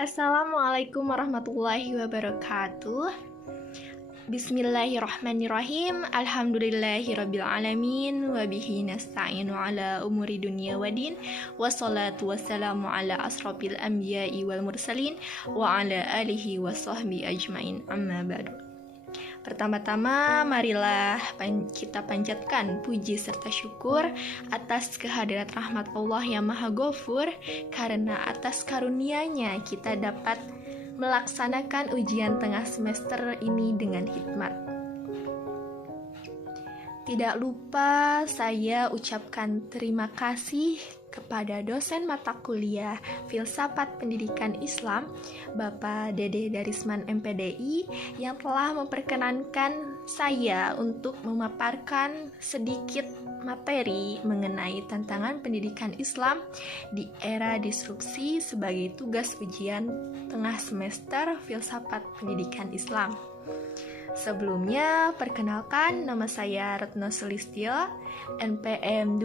Assalamualaikum warahmatullahi wabarakatuh. Bismillahirrahmanirrahim. Alhamdulillahirabbil alamin wa bihi nasta'inu ala umuri dunya waddin. Wassalatu wassalamu ala asrofil anbiya'i wal mursalin wa ala alihi wa sahbihi ajmain. Amma ba'du. Pertama-tama, marilah kita panjatkan puji serta syukur atas kehadirat rahmat Allah yang Maha Ghafur, karena atas karunia-Nya kita dapat melaksanakan ujian tengah semester ini dengan hikmat. Tidak lupa saya ucapkan terima kasih kepada dosen mata kuliah Filsafat Pendidikan Islam, Bapak Dede Darisman MPDI, yang telah memperkenankan saya untuk memaparkan sedikit materi mengenai tantangan pendidikan Islam di era disrupsi sebagai tugas ujian tengah semester Filsafat Pendidikan Islam. Sebelumnya, perkenalkan, nama saya Retno Sulistyo, NPM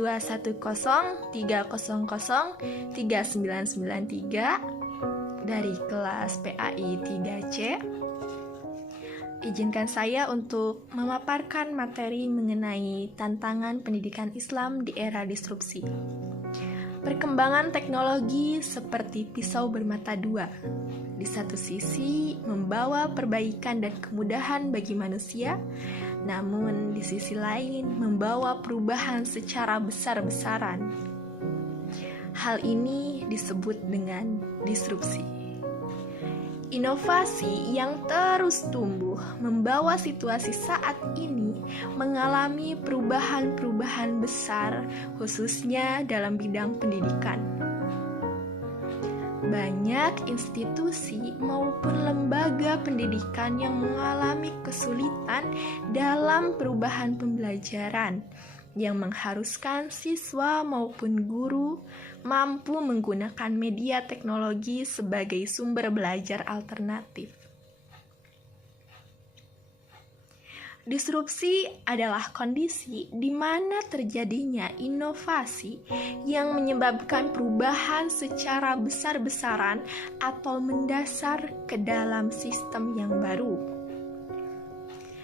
21030039993 dari kelas PAI 3C. Izinkan saya untuk memaparkan materi mengenai tantangan pendidikan Islam di era disrupsi. Perkembangan teknologi seperti pisau bermata dua. Di satu sisi membawa perbaikan dan kemudahan bagi manusia, namun di sisi lain membawa perubahan secara besar-besaran. Hal ini disebut dengan disrupsi. Inovasi yang terus tumbuh membawa situasi saat ini mengalami perubahan-perubahan besar, khususnya dalam bidang pendidikan. Banyak institusi maupun lembaga pendidikan yang mengalami kesulitan dalam perubahan pembelajaran, yang mengharuskan siswa maupun guru mampu menggunakan media teknologi sebagai sumber belajar alternatif. Disrupsi adalah kondisi di mana terjadinya inovasi yang menyebabkan perubahan secara besar-besaran atau mendasar ke dalam sistem yang baru.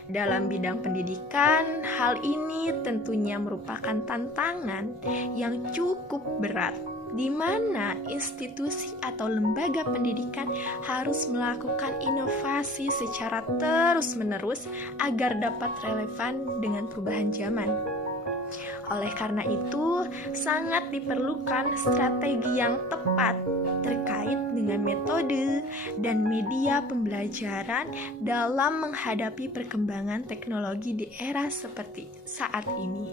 Dalam bidang pendidikan, hal ini tentunya merupakan tantangan yang cukup berat, di mana institusi atau lembaga pendidikan harus melakukan inovasi secara terus-menerus agar dapat relevan dengan perubahan zaman. Oleh karena itu, sangat diperlukan strategi yang tepat terkait dengan metode dan media pembelajaran dalam menghadapi perkembangan teknologi di era seperti saat ini.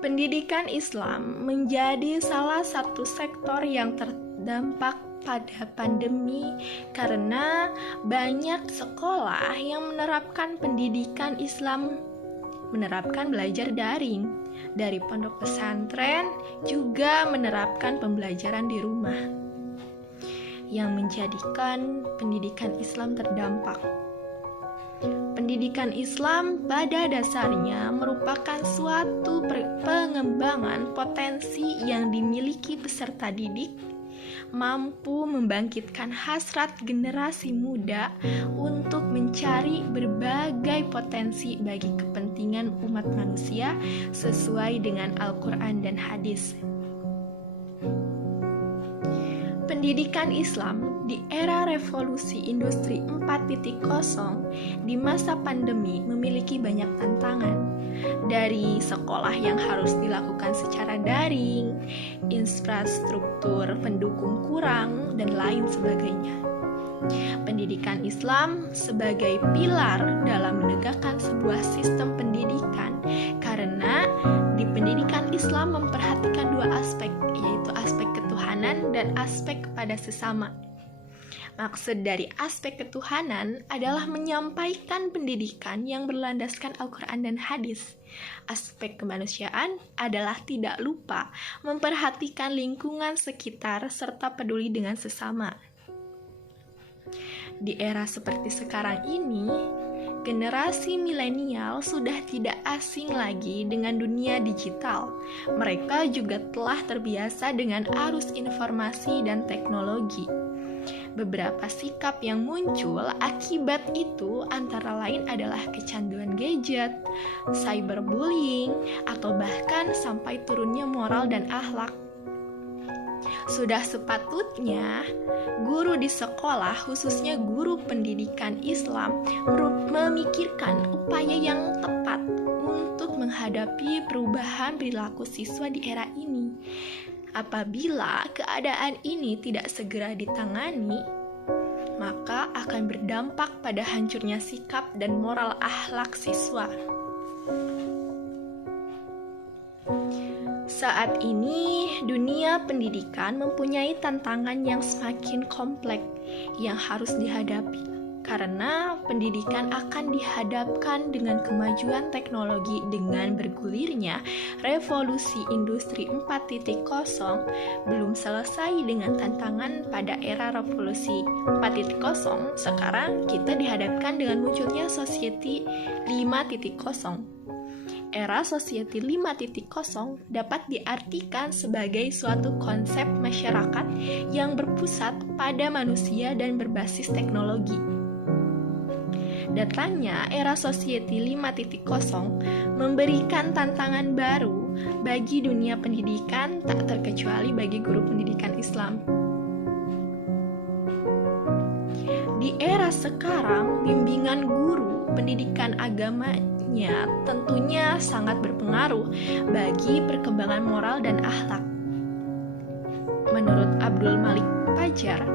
Pendidikan Islam menjadi salah satu sektor yang terdampak pada pandemi karena banyak sekolah yang menerapkan pendidikan Islam, menerapkan belajar daring. Dari pondok pesantren juga menerapkan pembelajaran di rumah, yang menjadikan pendidikan Islam terdampak. Pendidikan Islam pada dasarnya merupakan suatu pengembangan potensi yang dimiliki peserta didik, mampu membangkitkan hasrat generasi muda untuk mencari berbagai potensi bagi kepentingan umat manusia sesuai dengan Al-Quran dan hadis. Pendidikan Islam di era revolusi industri 4.0 di masa pandemi memiliki banyak tantangan, dari sekolah yang harus dilakukan secara daring, infrastruktur pendukung kurang, dan lain sebagainya. Pendidikan Islam sebagai pilar dalam menegakkan sebuah sistem pendidikan, karena di pendidikan Islam memperhatikan dua aspek, yaitu aspek ketuhanan dan aspek kepada sesama. Maksud dari aspek ketuhanan adalah menyampaikan pendidikan yang berlandaskan Al-Quran dan hadis. Aspek kemanusiaan adalah tidak lupa memperhatikan lingkungan sekitar serta peduli dengan sesama. Di era seperti sekarang ini, Generasi milenial sudah tidak asing lagi dengan dunia digital. Mereka juga telah terbiasa dengan arus informasi dan teknologi. Beberapa sikap yang muncul akibat itu antara lain adalah kecanduan gadget, cyberbullying, atau bahkan sampai turunnya moral dan akhlak. Sudah sepatutnya guru di sekolah, khususnya guru pendidikan Islam, memikirkan upaya yang tepat untuk menghadapi perubahan perilaku siswa di era ini. Apabila keadaan ini tidak segera ditangani, maka akan berdampak pada hancurnya sikap dan moral akhlak siswa. Saat ini, dunia pendidikan mempunyai tantangan yang semakin kompleks yang harus dihadapi, karena pendidikan akan dihadapkan dengan kemajuan teknologi. Dengan bergulirnya revolusi industri 4.0, belum selesai dengan tantangan pada era revolusi 4.0, sekarang kita dihadapkan dengan munculnya society 5.0. Era Society 5.0 dapat diartikan sebagai suatu konsep masyarakat yang berpusat pada manusia dan berbasis teknologi. Datangnya era Society 5.0 memberikan tantangan baru bagi dunia pendidikan, tak terkecuali bagi guru pendidikan Islam. Di era sekarang, bimbingan guru pendidikan agamanya tentunya sangat berpengaruh bagi perkembangan moral dan akhlak. Menurut Abdul Malik Fajar,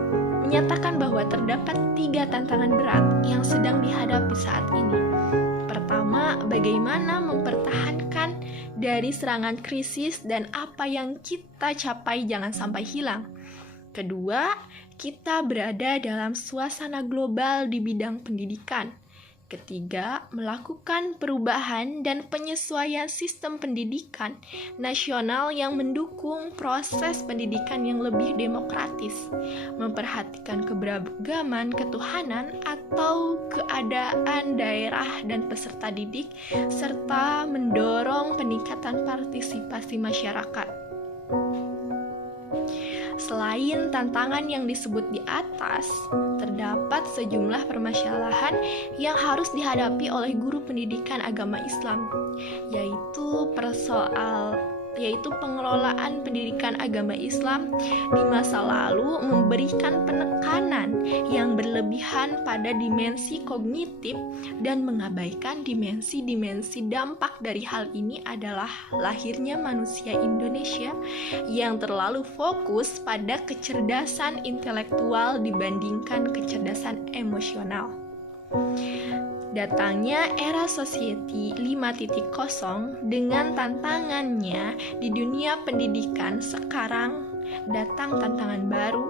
menyatakan bahwa terdapat 3 tantangan berat yang sedang dihadapi saat ini. Pertama, bagaimana mempertahankan dari serangan krisis dan apa yang kita capai jangan sampai hilang. Kedua, kita berada dalam suasana global di bidang pendidikan. Ketiga, melakukan perubahan dan penyesuaian sistem pendidikan nasional yang mendukung proses pendidikan yang lebih demokratis, memperhatikan keberagaman ketuhanan atau keadaan daerah dan peserta didik, serta mendorong peningkatan partisipasi masyarakat. Selain tantangan yang disebut di atas, terdapat sejumlah permasalahan yang harus dihadapi oleh guru pendidikan agama Islam, yaitu pengelolaan pendidikan agama Islam di masa lalu memberikan penekanan yang berlebihan pada dimensi kognitif dan mengabaikan dimensi-dimensi dampak dari hal ini adalah lahirnya manusia Indonesia yang terlalu fokus pada kecerdasan intelektual dibandingkan kecerdasan emosional. Datangnya era Society 5.0 dengan tantangannya di dunia pendidikan sekarang datang tantangan baru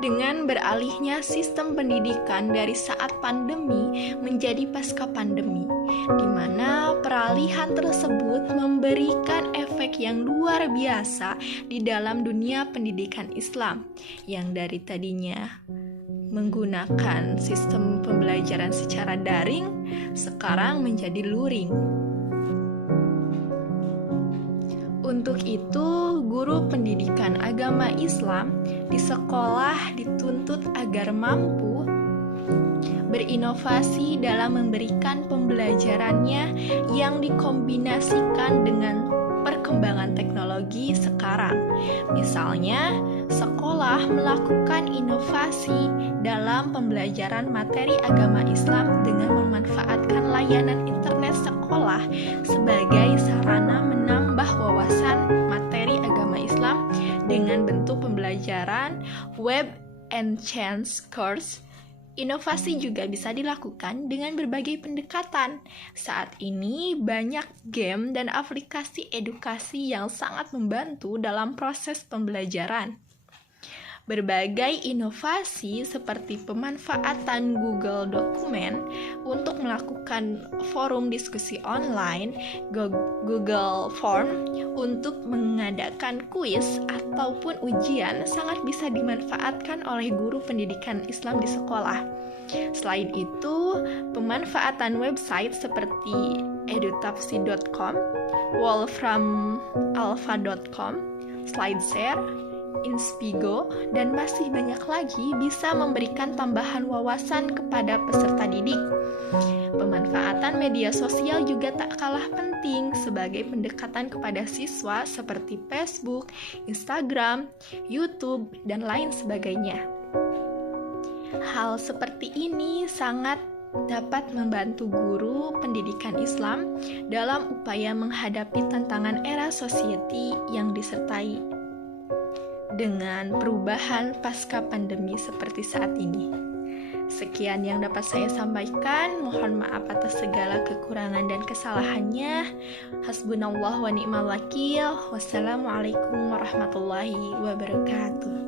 dengan beralihnya sistem pendidikan dari saat pandemi menjadi pasca pandemi, di mana peralihan tersebut memberikan efek yang luar biasa di dalam dunia pendidikan Islam, yang dari tadinya menggunakan sistem pembelajaran secara daring, sekarang menjadi luring. Untuk itu, guru pendidikan agama Islam di sekolah dituntut agar mampu berinovasi dalam memberikan pembelajarannya yang dikombinasikan dengan perkembangan teknologi sekarang. Misalnya, sekolah melakukan inovasi dalam pembelajaran materi agama Islam dengan memanfaatkan layanan internet sekolah sebagai sarana menambah wawasan materi agama Islam dengan bentuk pembelajaran web and chance course. Inovasi juga bisa dilakukan dengan berbagai pendekatan. Saat ini banyak game dan aplikasi edukasi yang sangat membantu dalam proses pembelajaran. Berbagai inovasi seperti pemanfaatan Google Dokumen untuk melakukan forum diskusi online, Google Form untuk mengadakan kuis ataupun ujian sangat bisa dimanfaatkan oleh guru pendidikan Islam di sekolah. Selain itu, pemanfaatan website seperti edutafsir.com, wolframalpha.com, SlideShare, Inspigo, dan masih banyak lagi bisa memberikan tambahan wawasan kepada peserta didik. Pemanfaatan media sosial juga tak kalah penting sebagai pendekatan kepada siswa seperti Facebook, Instagram, YouTube, dan lain sebagainya. Hal seperti ini sangat dapat membantu guru pendidikan Islam dalam upaya menghadapi tantangan era society yang disertai dengan perubahan pasca pandemi seperti saat ini. Sekian yang dapat saya sampaikan. Mohon maaf atas segala kekurangan dan kesalahannya. Hasbunallah wa ni'mal wakil. Wassalamualaikum warahmatullahi wabarakatuh.